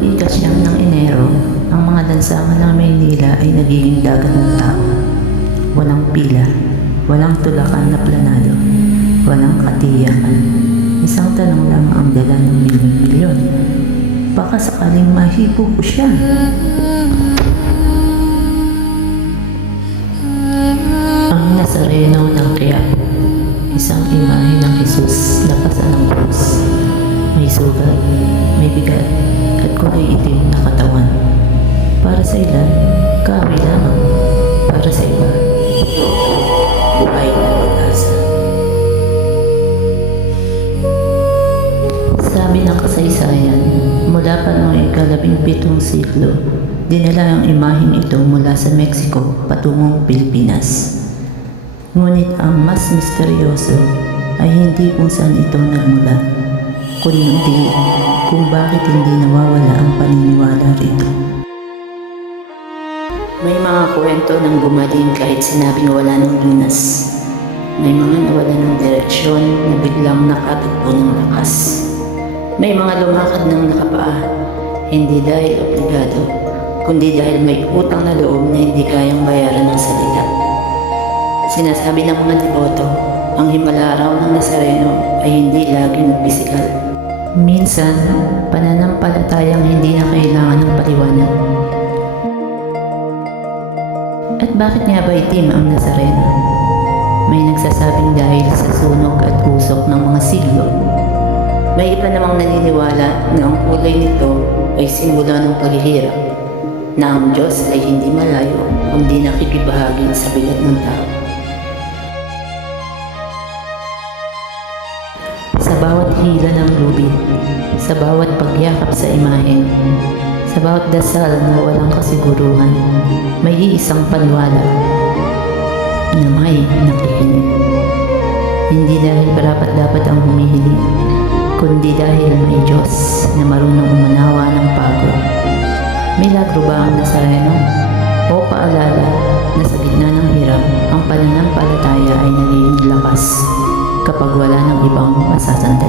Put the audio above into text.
Tuwing ika-9 ng Enero, ang mga lansangan ng Maynila ay nagiging dagat ng tao. Walang pila, walang tulakan na planado, walang katiyakan. Isang tanong lang ang dala ng milyon-milyon. Baka sakaling mahipo ko siya. Ang Nazareno ng Quiapo, isang imahe ng Jesus na pasa ng krus. May sugat, may bigat, at kulay itim na katawan. Para sa ilan, kahoy lamang. Para sa iba, buhay na pag-asa. Sabi ng kasaysayan, mula pa noong ika-17 siglo, dinala ang imaheng ito mula sa Mexico patungong Pilipinas. Ngunit ang mas misteryoso ay hindi kung saan ito nagmula, kundi kung bakit hindi nawawala ang paniniwala rito. May mga kwento ng gumaling kahit sinabing wala ng lunas. May mga nawala ng direksyon na biglang nakatagpo ng lakas. May mga lumakad ng nakapaa, hindi dahil obligado, kundi dahil may utang na loob na hindi kayang bayaran ng salita. Sinasabi ng mga deboto, ang himala raw ng Nazareno ay hindi laging pisikal. Minsan, pananampalatayang hindi na kailangan ng paliwanag. At bakit nga ba itim ang Nazareno? May nagsasabing dahil sa sunog at usok ng mga siglo. May iba namang naniniwala na ang kulay nito ay simbolo ng paghihirap, na ang Diyos ay hindi malayo kundi nakikibahagi sa bigat ng tao. Sa bawat hila ng lubid, sa bawat pagyakap sa imahe, sa bawat dasal na walang kasiguruhan, may iisang paniwala na may nakikinig. Hindi dahil dapat ang humihiling, kundi dahil may Diyos na marunong umanawa ng pagod. Milagro ba ang Nazareno? O paalala na sa gitna ng hirap, ang pananampalataya ay nagiging lakas kapag wala ng ibang masasandalan?